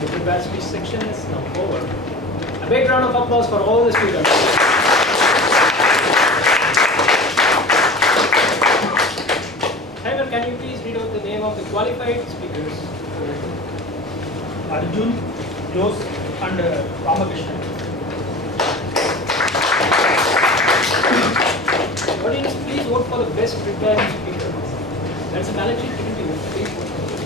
The prepared speech section is now over. A big round of applause for all the speakers. Timer, can you please read out the name of the qualified speakers? Arjun, Jose, and Ramakrishnan. Audience, please vote for the best prepared speaker. That's a ballot sheet given to you. Please vote for it.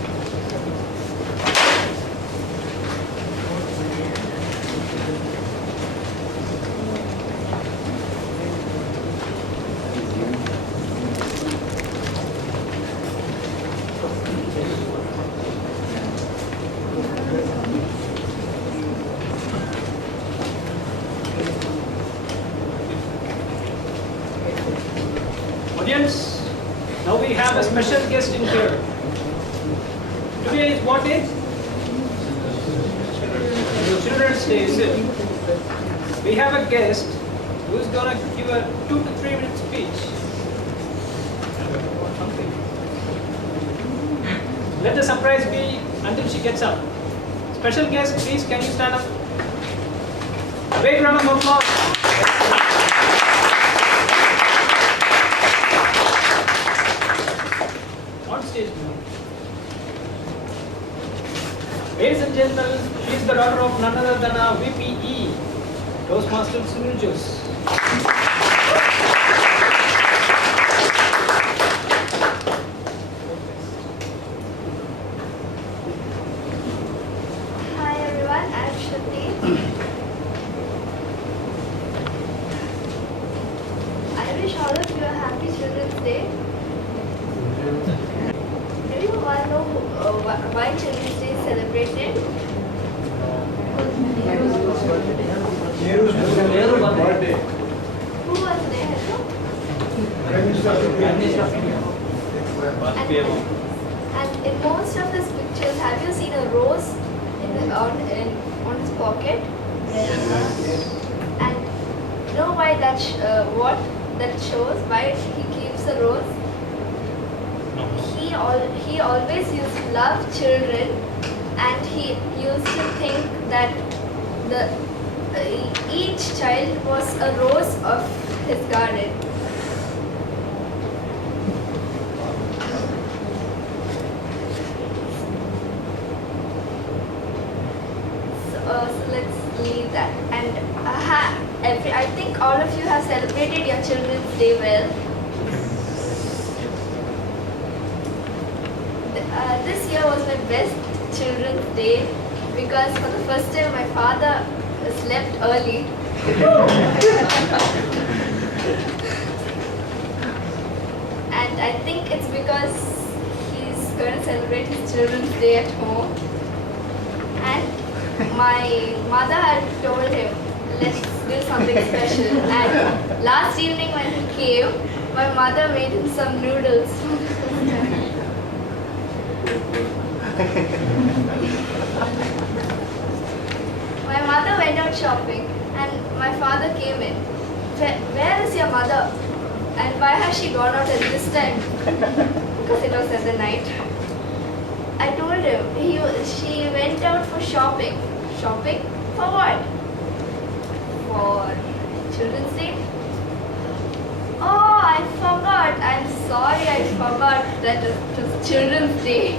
Audience, now we have a special guest in here. Today is what day? Children's Day, is it? We have a guest who is going to give a 2 to 3 minute speech. Let the surprise be until she gets up. Special guest, please, can you stand up? A big round of applause. On stage now. Ladies and gentlemen, she is the daughter of none other than a VPE, Toastmaster Sunil Jose. Hi everyone, I'm Shruti. I wish all of you a happy Children's Day. Do you all know why Children's Day is celebrated? Who was Nehru? And in most of his pictures, have you seen a rose on his pocket? And you know why what that shows? Why he keeps a rose? He always used to love children, and he used to think that each child was a rose of his garden. So let's leave that. And I think all of you have celebrated your Children's Day well. This year was my best Children's Day because for the first time my father slept early. And I think it's because he's going to celebrate his Children's Day at home. And my mother had told him, let's do something special. And last evening when he came, my mother made him some noodles. My mother went out shopping and my father came in. Where is your mother? And why has she gone out at this time? Because it was at the night. I told him she went out for shopping. Shopping? For what? For Children's Day? Oh, I forgot. I'm sorry, I forgot that it was Children's Day.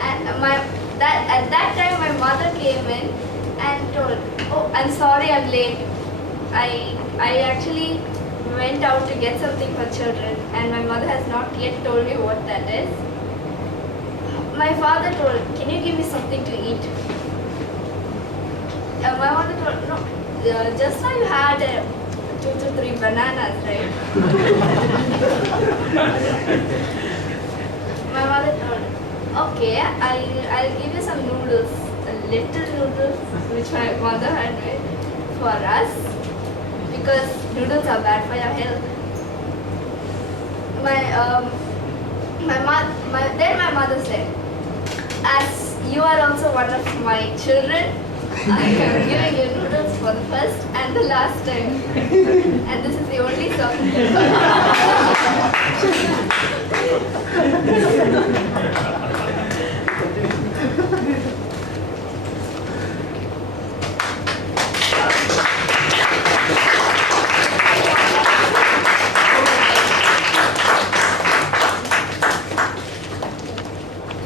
And at that time my mother came in and told, oh, I'm sorry I'm late. I actually went out to get something for children and my mother has not yet told me what that is. My father told, can you give me something to eat? My mother told, no, just now you had 2 to 3 bananas, right? My mother told, okay, I'll give you some noodles, little noodles which my mother had made for us because noodles are bad for your health. Then my mother said, as you are also one of my children, I am giving you noodles for the first and the last time. And this is the only song.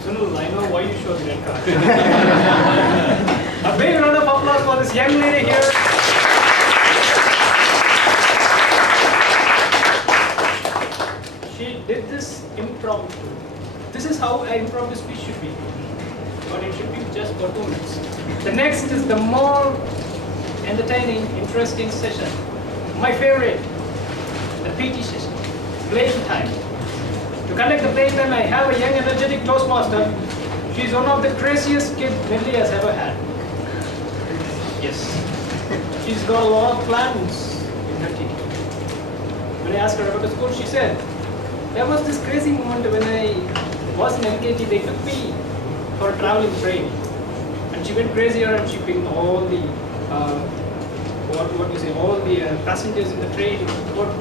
Sunil, I know why you showed the red card. A big round of applause for this young lady here. She did this impromptu. This is how an impromptu speech should be. But it should be just for 2 minutes. The next is the more entertaining, interesting session. My favorite, the PT session, playing time. To conduct the playing time, I have a young, energetic Toastmaster. She's one of the craziest kids Medley has ever had. Yes. She's got a lot of plans in her team. When I asked her about the school, she said, there was this crazy moment when I was in LKG, they took me for a traveling train. And she went crazier and she picked all the, all the passengers in the train. Got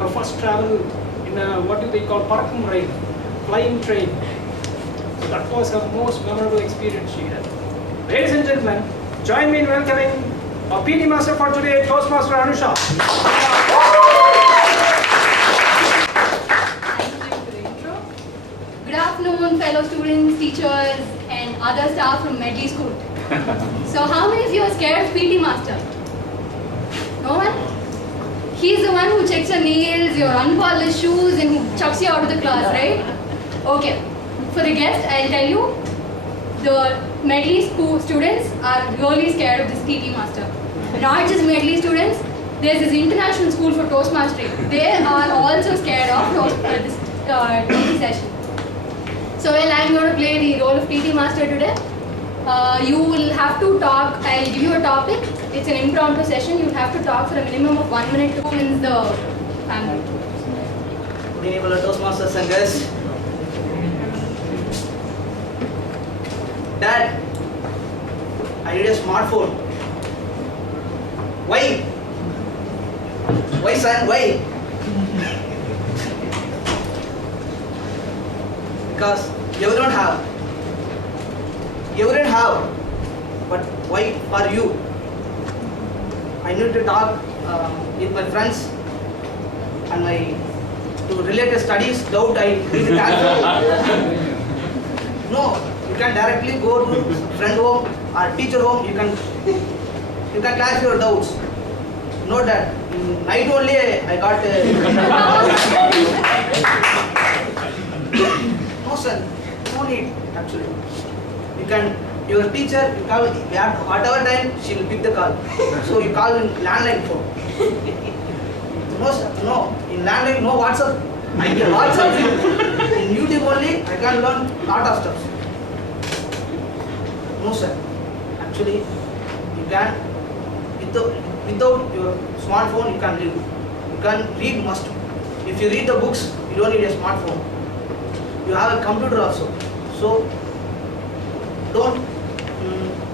her first travel in a, what do they call, Parakam rail, flying train. So that was her most memorable experience she had. Ladies and gentlemen, join me in welcoming our PT Master for today, Toastmaster Anusha. Good afternoon, fellow students, teachers, and other staff from Medley School. So, how many of you are scared of PT Master? No one? He's the one who checks your nails, your unpolished shoes, and who chucks you out of the class, right? Okay. For the guest, I'll tell you, the Medley School students are really scared of this PT Master. Not just Medley students, there's this international school for Toastmastering. They are also scared of this PT session. So, well, I'm going to play the role of PT Master today. You will have to talk. I'll give you a topic. It's an impromptu session. You'll have to talk for a minimum of 1 minute to win the family. Good evening, fellow Toastmasters and guests. Dad, I need a smartphone. Why? Why, son? Why? Because you don't have. You wouldn't have. But why are you? I need to talk with my friends and my to related studies. Doubt I need to answer. No, you can directly go to friend home or teacher home. You can clarify your doubts. Note that night only I got. No, son, no need actually. You can, your teacher, you call at whatever time she will pick the call. So you call in landline phone. No, sir, no. In landline, no WhatsApp. I can WhatsApp you. In YouTube only, I can learn lot of stuff. No, sir. Actually, you can, without your smartphone, you can live. You can read must. If you read the books, you don't need a smartphone. You have a computer also. So, don't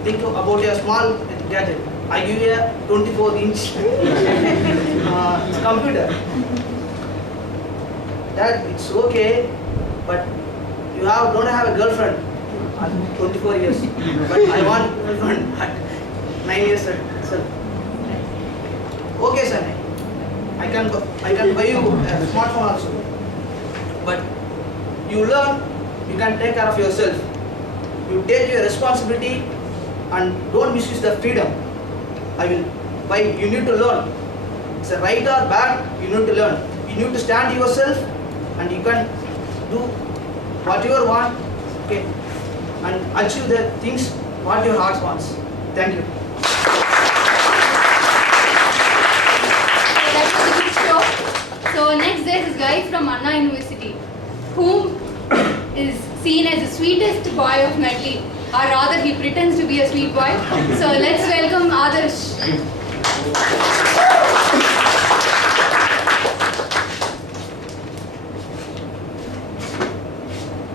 think about a small gadget. I give you a 24-inch computer. That it's okay, but you don't have a girlfriend at 24 years. But I want a girlfriend at 9 years old. Okay, sir. I can buy you a smartphone also. But you learn, you can take care of yourself. You take your responsibility and don't misuse the freedom. You need to learn. It's a right or bad, you need to learn. You need to stand yourself and you can do whatever you want, okay, and achieve the things what your heart wants. Thank you. That was a good show. So next there's this guy from Anna University, whom is seen as the sweetest boy of Medley, or rather he pretends to be a sweet boy. So let's welcome Adarsh.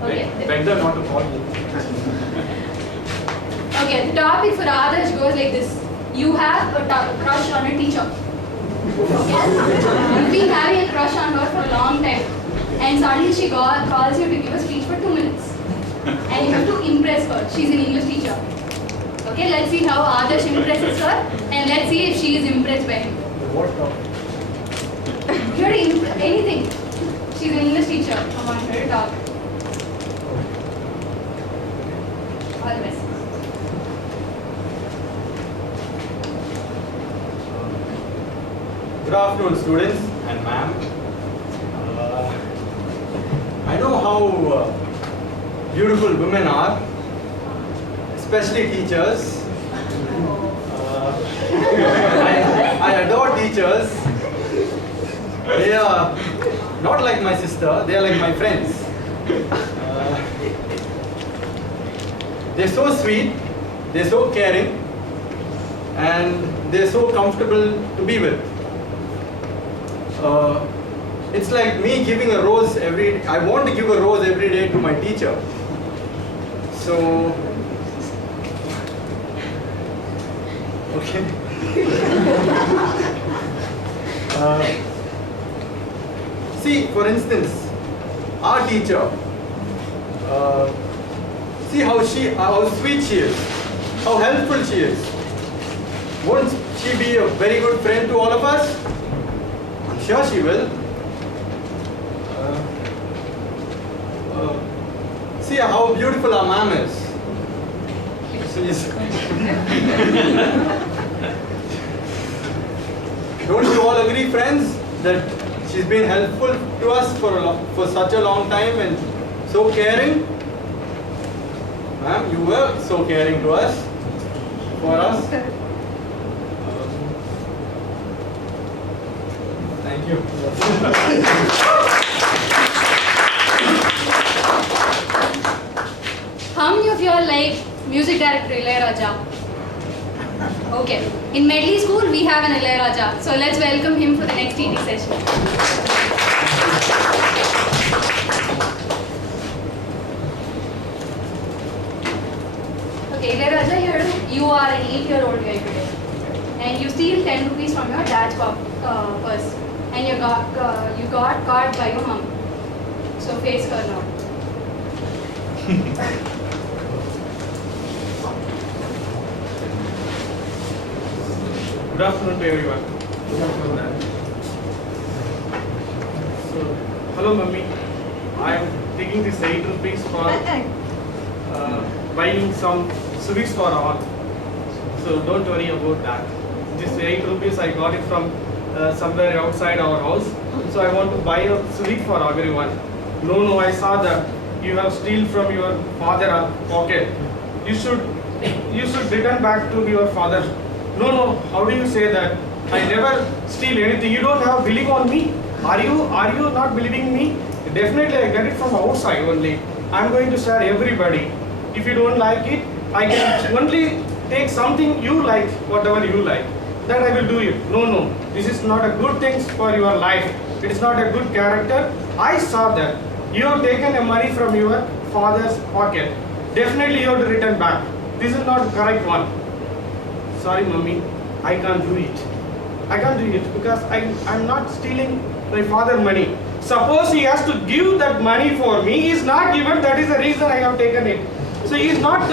Okay. Beg them not to call you. Okay, the topic for Adarsh goes like this. You have a crush on a teacher. You've been having a crush on her for a long time. And suddenly she calls you to give a speech for 2 minutes. And you have to impress her. She's an English teacher. Okay, let's see how Adarsh impresses her. And let's see if she is impressed by him. What topic? You have to anything. She's an English teacher. Come on, her talk. afternoon, students and ma'am. I know how beautiful women are, especially teachers. I adore teachers. They are not like my sister, they are like my friends. They're so sweet, they're so caring, and they're so comfortable to be with. It's like me giving a rose I want to give a rose every day to my teacher. So, okay. See, for instance, our teacher, see how sweet she is, how helpful she is. Won't she be a very good friend to all of us? I'm sure she will. See how beautiful our ma'am is. Don't you all agree, friends, that she's been helpful to us for such a long time and so caring? Ma'am, you were so caring to us, for us. Thank you. How many of you are like music director Ilayaraja? Okay. In Medley School, we have an Ilayaraja. So let's welcome him for the next TD session. Okay, Ilayaraja, you are an 8-year-old guy today. And you steal 10 rupees from your dad's purse. And you got caught by your mom. So face her now. Good afternoon to everyone. Good afternoon. So, hello mummy. I am taking this 8 rupees for buying some sweets for all. So don't worry about that. This 8 rupees I got it from somewhere outside our house. So I want to buy a sweet for everyone. No, I saw that you have steal from your father's pocket. You should return back to your father. No, how do you say that? I never steal anything. You don't have belief on me? Are you not believing me? Definitely I get it from outside only. I'm going to share everybody. If you don't like it, I can only take something you like, whatever you like. That I will do it. No, this is not a good thing for your life. It is not a good character. I saw that. You have taken the money from your father's pocket. Definitely you have to return back. This is not the correct one. Sorry mummy, I can't do it. I can't do it because I'm not stealing my father's money. Suppose he has to give that money for me, he is not given, that is the reason I have taken it. So he is not,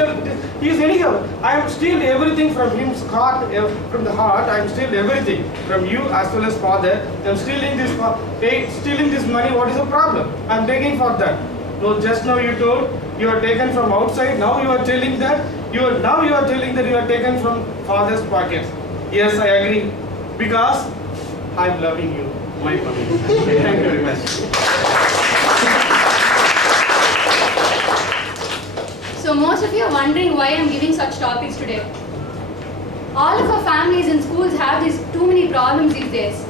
he is anyhow. I have stealed everything from him, from the heart, I have stealed everything from you as well as father. I am stealing this money, what is the problem? I am taking for that. No, just now you told you are taken from outside, now you are telling that you are taken from father's pockets. Yes, I agree. Because I am loving you, my mommy. Thank you very much. So most of you are wondering why I am giving such topics today. All of our families and schools have too many problems these days.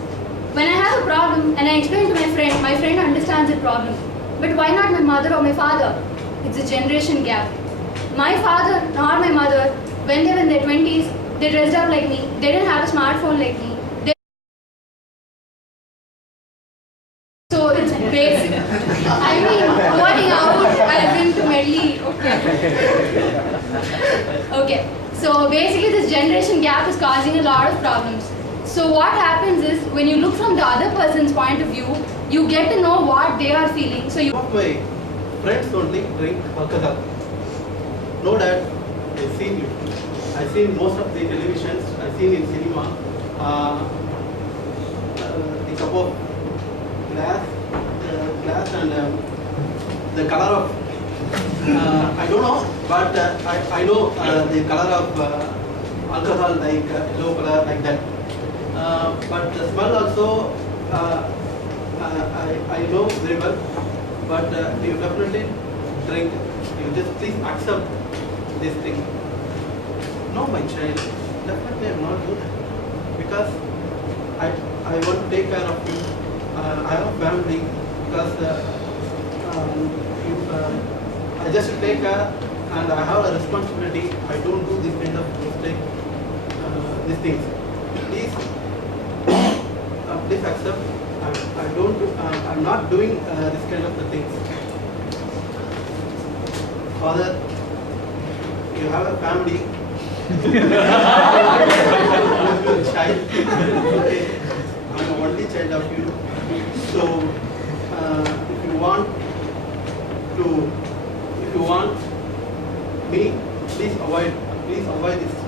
When I have a problem and I explain to my friend understands the problem. But why not my mother or my father? It's a generation gap. My father nor my mother, when they were in their 20s, they dressed up like me. They didn't have a smartphone like me. So it's basic. I mean, going out, I've been to Medley. Okay. So basically this generation gap is causing a lot of problems. So what happens is, when you look from the other person's point of view, you get to know what they are feeling. So you... My friends only drink alcohol. No dad, I've seen you. I've seen most of the televisions, I've seen in cinema. The cup of glass and the color of, I don't know, but I know the color of alcohol, like yellow color, like that. But the smell also, I know very well. But you definitely drink. You just please accept this thing. No, my child, definitely I will not do that. Because I want to take care of you. I have a family. Because I just take care and I have a responsibility. I don't do this kind of mistake, these things. Please, please accept. I don't do, I'm not doing this kind of things. Father, you have a family. Child. Okay. I'm the only child of you. So, if you want me, please avoid this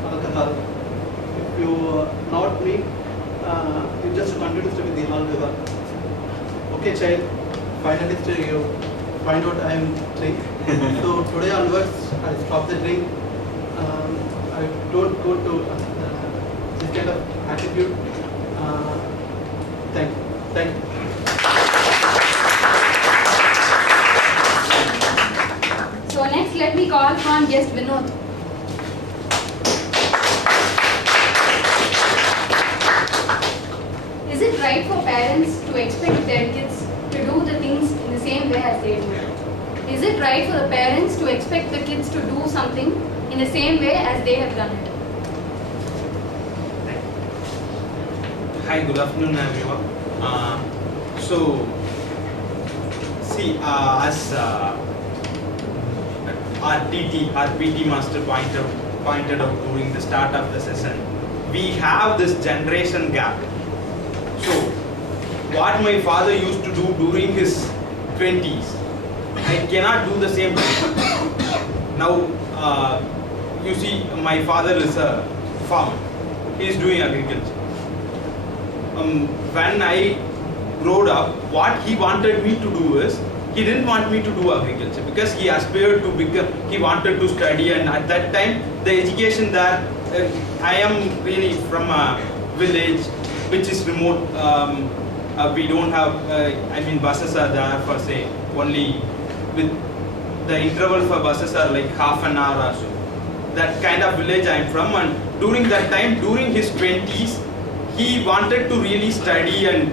alcohol. If you not me, you just continue to with the alcohol. Okay, child. Finally, you find out I am drink. So today onwards, I stop the drink. I don't go to this kind of attitude. Thank you. So next, let me call on guest Vinod. Is it right for parents to expect their kids to do the things in the same way as they do? Is it right for the parents to expect the kids to do something in the same way as they have done it? Hi, good afternoon, everyone. As our PT master pointed out during the start of the session, we have this generation gap. So, what my father used to do during his 20s, I cannot do the same thing. Now, you see, my father is a farmer. He is doing agriculture. When I growed up, what he wanted me to do is, he didn't want me to do agriculture because he aspired to become, he wanted to study, and at that time, the education that I am really from a village which is remote. We don't have, buses are there for say, only with the interval for buses are like half an hour or so. That kind of village I am from, and during that time, during his 20s, he wanted to really study and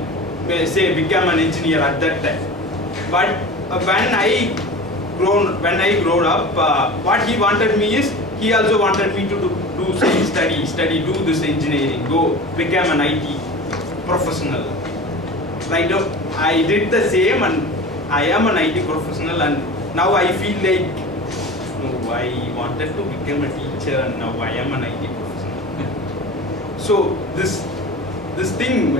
say become an engineer at that time. But when I grown up, what he wanted me is, he also wanted me to do this engineering, go become an IT professional. Right now, I did the same, and I am an IT professional, and now I feel like, no, I wanted to become a teacher, and now I am an IT professional. So this thing,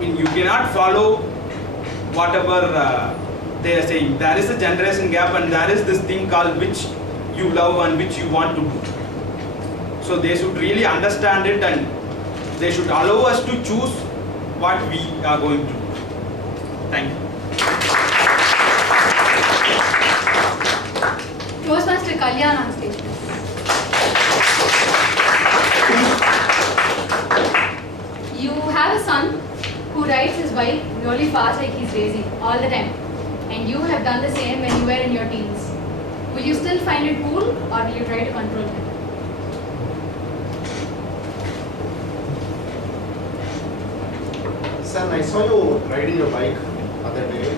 you cannot follow whatever they are saying. There is a generation gap, and there is this thing called which you love and which you want to do. So they should really understand it, and they should allow us to choose what we are going to do. Thank you. Toastmaster Kalyan on stage. You have a son who rides his bike really fast like he's racing all the time. And you have done the same when you were in your teens. Will you still find it cool, or will you try to control him? Son, I saw you riding your bike other day.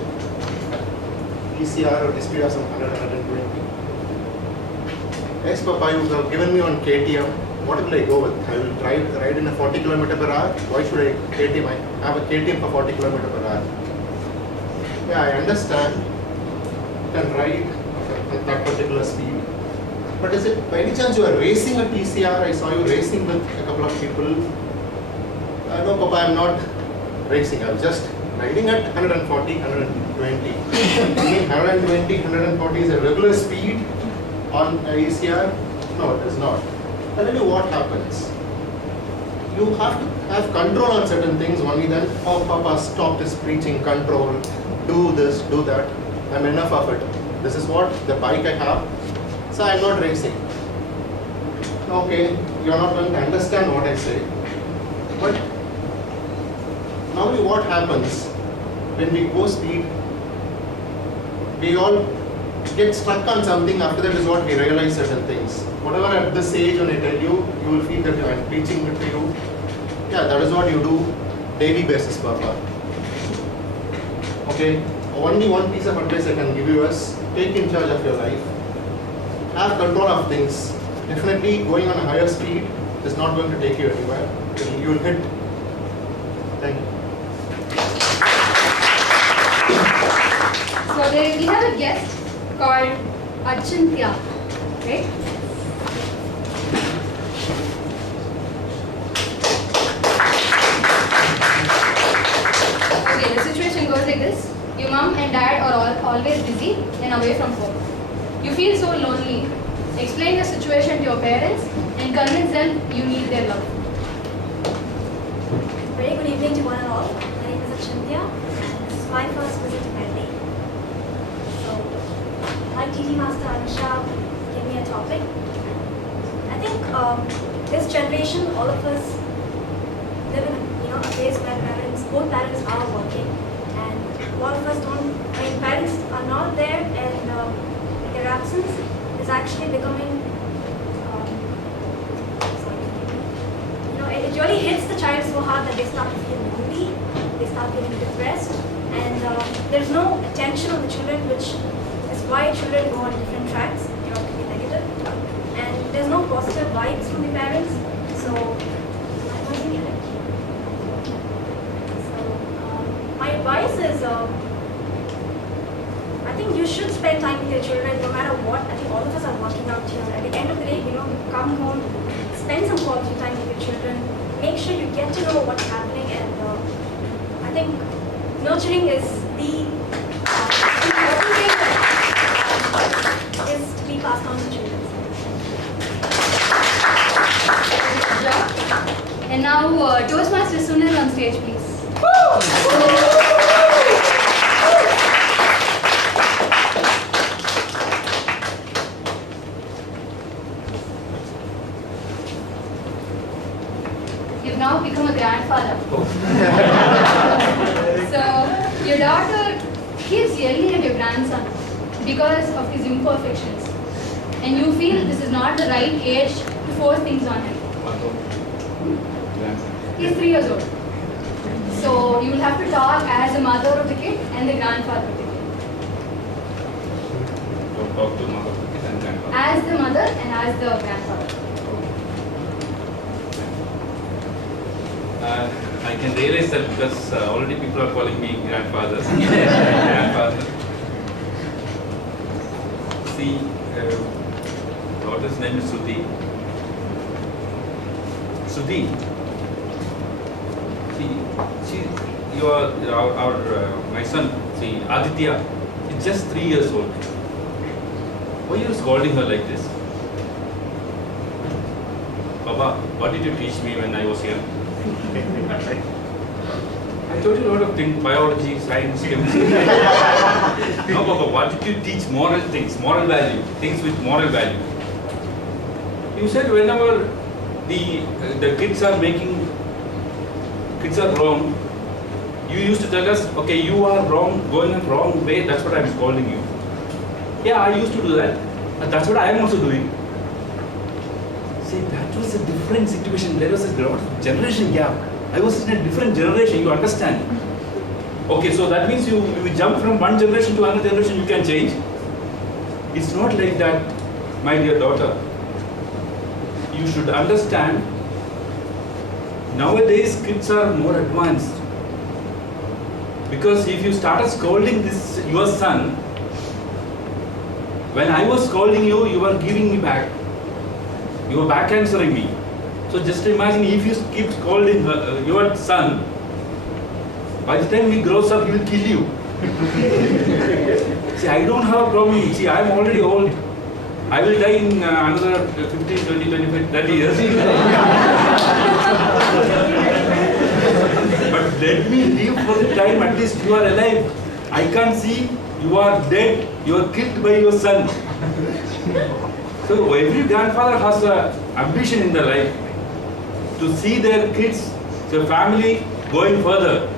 PCR or speed of some 100, 120. Yes, Papa, you have given me on KTM. What will I go with? I will ride in a 40 km per hour. Why should I KTM? I have a KTM for 40 km per hour. Yeah, I understand. You can ride at that particular speed. But is it by any chance you are racing a TCR? I saw you racing with a couple of people. No, Papa, I am not racing. I am just riding at 140, 120. 120, 140 is a regular speed on a ECR? No, it is not. I'll tell you what happens. You have to have control on certain things, only then, oh Papa, stop this preaching control, do this, do that. I'm enough of it. This is what the bike I have, so I'm not racing. okay, you are not going to understand what I say. But normally what happens when we go speed, we all get stuck on something. After that is what we realize certain things. Whatever at this age when I tell you, you will feel that I am preaching it to you. Yeah, that is what you do daily basis, Papa. Okay, only one piece of advice I can give you is take in charge of your life. Have control of things. Definitely going on a higher speed is not going to take you anywhere. You will hit. Thank you. So we have a guest called Achintya, right? Okay, the situation goes like this. Your mom and dad are always busy and away from home. You feel so lonely. Explain the situation to your parents and convince them you need their love. Very good evening to one and all. My name is Achintya. This is my first visit to Delhi. So, my TT Master Anusha gave me a topic. I think this generation, all of us live in a place where both parents are working, and a lot of us don't. I mean, parents are not there, and their absence is actually becoming. It really hits the child so hard that they start to feel lonely, they start feeling depressed, and there's no attention on the children, which is why children go on different tracks. They ought to be negative, and there's no positive vibes from the parents. So I wasn't get it. So my advice is, I think you should spend time with your children, no matter what. I think all of us are working out here. At the end of the day, you come home. Spend some quality time with your children. Make sure you get to know what's happening, and I think nurturing is the important thing that is to be passed on to children. And now Toastmaster Sunil on stage, please. You've now become a grandfather. So your daughter keeps yelling at your grandson because of his imperfections, and you feel this is not the right age to force things on him. He's 3 years old. So you will have to talk as the mother of the kid and the grandfather of the kid. Talk to mother of the kid and grandfather. As the mother and as the grandfather. I can realize that because already people are calling me grandfather. Grandfather. See, daughter's name is Sudhi. Sudhi. See, you are my son. See, Aditya is just 3 years old. Why are you scolding her like this? Baba, what did you teach me when I was young? I told you a lot of things, biology, science, chemistry. No, Baba, what did you teach? Moral things, moral value, things with moral value. You said whenever the kids are wrong, you used to tell us, okay, you are wrong, going in wrong way, that's what I'm scolding you. Yeah, I used to do that. And that's what I am also doing. See, that was a different situation. There was a lot of generation gap. I was in a different generation, you understand? Okay, so that means you jump from one generation to another generation, you can change. It's not like that, my dear daughter. You should understand, nowadays kids are more advanced. Because if you started scolding your son, when I was scolding you, you were giving me back. You were back answering me. So just imagine if you keep scolding your son, by the time he grows up, he will kill you. See, I don't have a problem. See, I am already old. I will die in another 15, 20, 25, 30 years. But let me live for the time, at least you are alive. I can't see you are dead, you are killed by your son. So every grandfather has an ambition in their life to see their kids, their family going further.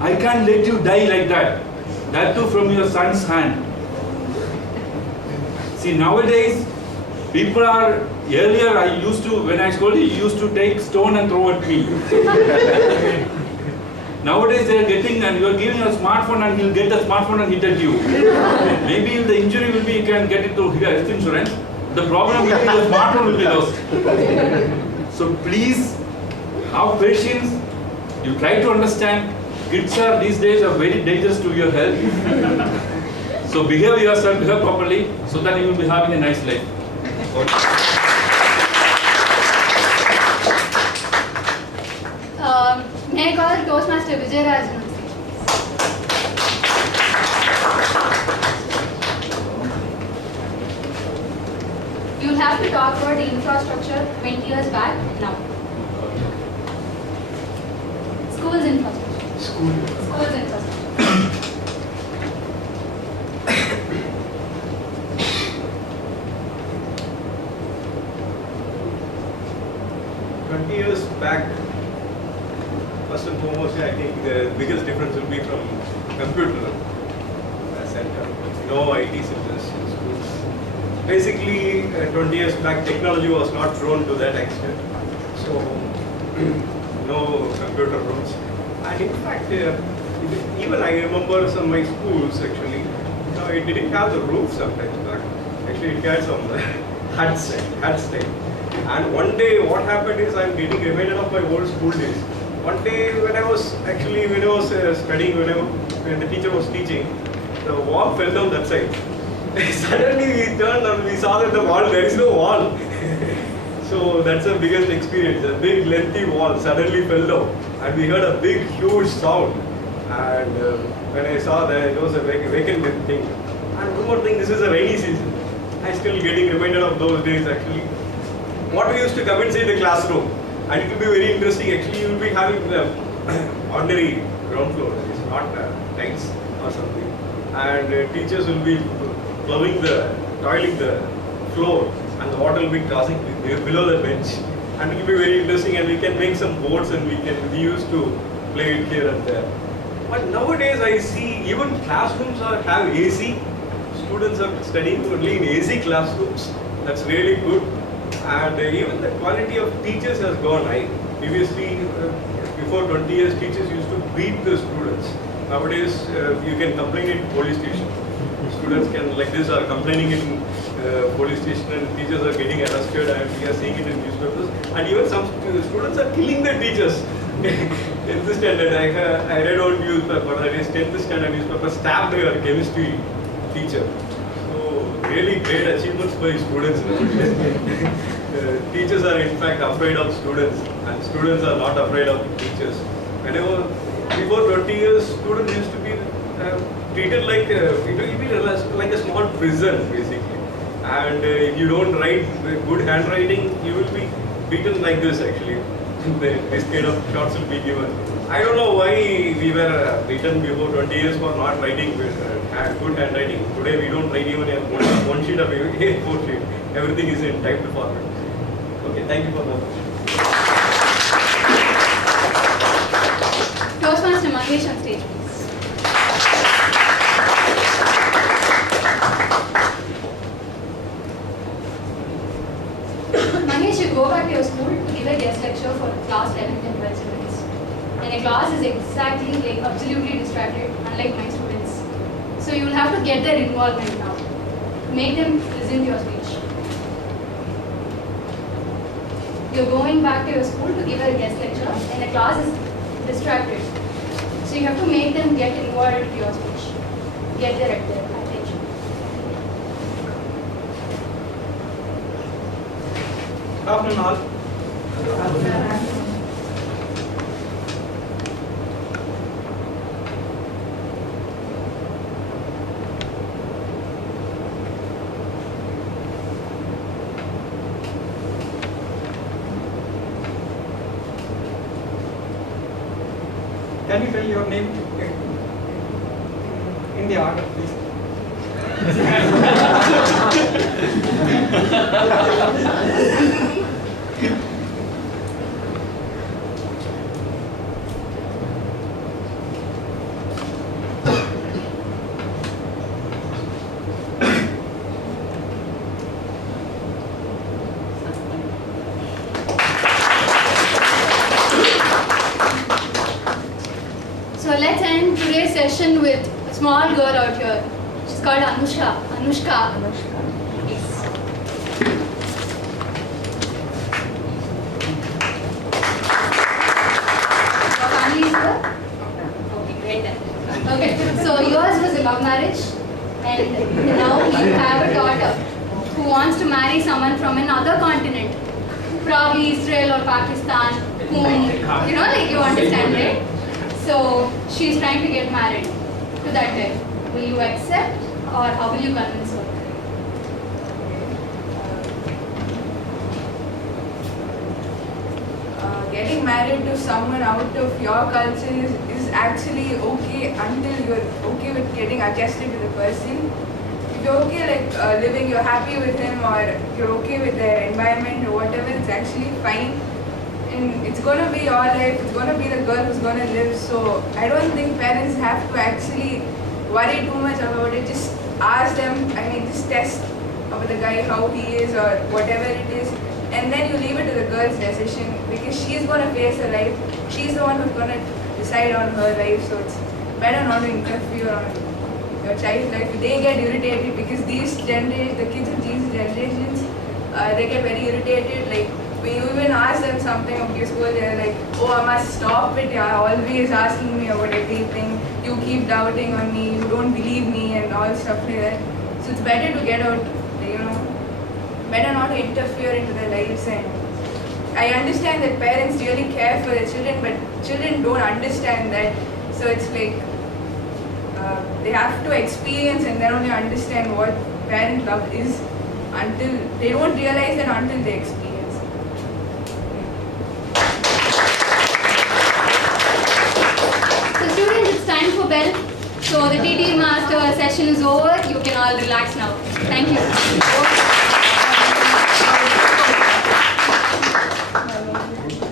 I can't let you die like that. That too from your son's hand. See, nowadays, people are, earlier I used to, when I scolded, you used to take stone and throw at me. Nowadays they are getting, and you are giving a smartphone and he'll get the smartphone and hit at you. Maybe the injury will be, you can get it through health insurance. The problem will be the smartphone will be lost. So please have patience. You try to understand. Kids are these days are very dangerous to your health. So behave yourself, behave properly, so that you will be having a nice life. May I call Toastmaster Vijay Rajan? You will have to talk about the infrastructure 20 years back now. Schools infrastructure. Schools infrastructure. 20 years back, first and foremost, I think the biggest difference will be from computer center. No IT centers in schools. Basically, 20 years back, technology was not grown to that extent. So, no computer rooms. And in fact, even I remember some of my schools actually, it didn't have the roof sometimes back. Actually, it had some huts type. And one day, what happened is I'm getting reminded of my old school days. One day, when I was studying, when the teacher was teaching, the wall fell down that side. Suddenly, we turned and we saw that the wall, there is no wall. So that's the biggest experience. A big lengthy wall suddenly fell down, and we heard a big, huge sound. And when I saw that, it was a vacant thing. And one more thing, this is a rainy season. I'm still getting reminded of those days actually. Water used to come inside the classroom, and it will be very interesting. Actually, you will be having the ordinary ground floor, it's not tiles or something. And teachers will be toiling the floor, and the water will be crossing below the bench. And it will be very interesting, and we can make some boards, and we used to play it here and there. But nowadays, I see even classrooms have AC. Students are studying only in AC classrooms. That's really good. And even the quality of teachers has gone high. Previously, before 20 years, teachers used to beat the students. Nowadays, you can complain in police station. Students can, like this, are complaining in police station, and teachers are getting arrested, and we are seeing it in newspapers. And even some students are killing their teachers. 10th standard, I read on newspaper, that is 10th standard newspaper stabbed their chemistry teacher. So, really great achievements by students nowadays. Teachers are in fact afraid of students, and students are not afraid of teachers. Whenever, before 20 years, students used to be treated like like a small prison basically. And if you don't write good handwriting, you will be beaten like this actually. This kind of shots will be given. I don't know why we were beaten before 20 years for not writing good handwriting. Today we don't write even one sheet of A4 sheet. Everything is in typed format. Okay, thank you for that. Toastmaster Mangesh on stage, please. Mangesh, you go back to your school to give a guest lecture for class 11th and 12th students. And a class is exactly absolutely distracted, unlike my students. So you will have to get their involvement now. Make them listen to your speech. You're going back to your school to give a guest lecture, and the class is distracted. So you have to make them get involved with your speech. Get their attention. Good afternoon all. Can you tell your name in the order, please? session with a small girl out here. She's called Anushka. Anushka. Your family is here? Okay, great then. Okay, so yours was a love marriage, and now you have a daughter who wants to marry someone from another continent, probably Israel or Pakistan, whom, like you understand, right? So she's trying to get married to that guy. Will you accept, or how will you convince her? Getting married to someone out of your culture is actually okay until you're okay with getting adjusted to the person. If you're okay living, you're happy with him, or you're okay with their environment or whatever, it's actually fine. And it's gonna be your life, it's gonna be the girl who's gonna live. So I don't think parents have to actually worry too much about it. Just ask them, just test about the guy, how he is or whatever it is. And then you leave it to the girl's decision, because she's going to face her life. She's the one who's going to decide on her life. So it's better not to interfere on your child's life. They get irritated because the kids of these generations, they get very irritated. Like when you even ask them something about your school, they're like, oh, I must stop it. You're always asking me about everything. You keep doubting on me. You don't believe me and all stuff like that. So it's better to get out, better not to interfere into their lives. And I understand that parents really care for their children, but children don't understand that. So it's like they have to experience and then only understand what parent love is. Until they don't realize that until they experience. So students, it's time for bell. So the TT master session is over. You can all relax now. Thank you.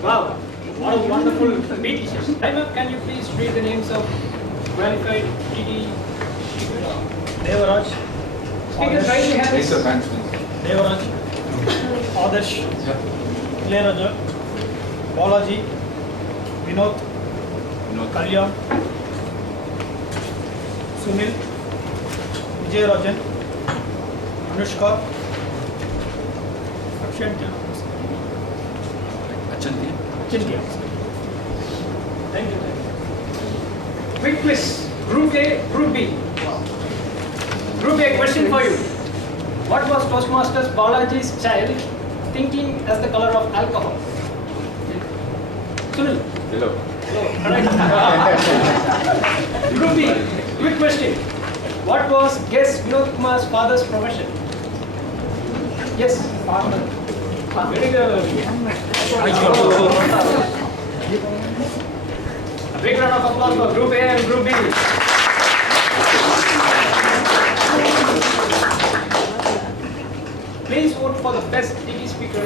Wow, what a wonderful PT session. Timer, can you please read the names of qualified PT speakers? Devaraj. Speakers, raise your hands. Raise your hands, please. Devaraj. Adarsh. Ilayaraja. Balaji. Vinod. Kalyan. Sunil. Vijayarajan. Anushka. Akshantya. Achintya. Thank you. Quick quiz. Group A, Group B. Group A, question for you. What was Toastmasters Balaji's child thinking as the color of alcohol? Sunil. Hello. Alright. Group B, quick question. What was guess Vinod Kumar's father's profession? Yes, farmer. Very good. A big round of applause for Group A and Group B. Please vote for the best TV speaker.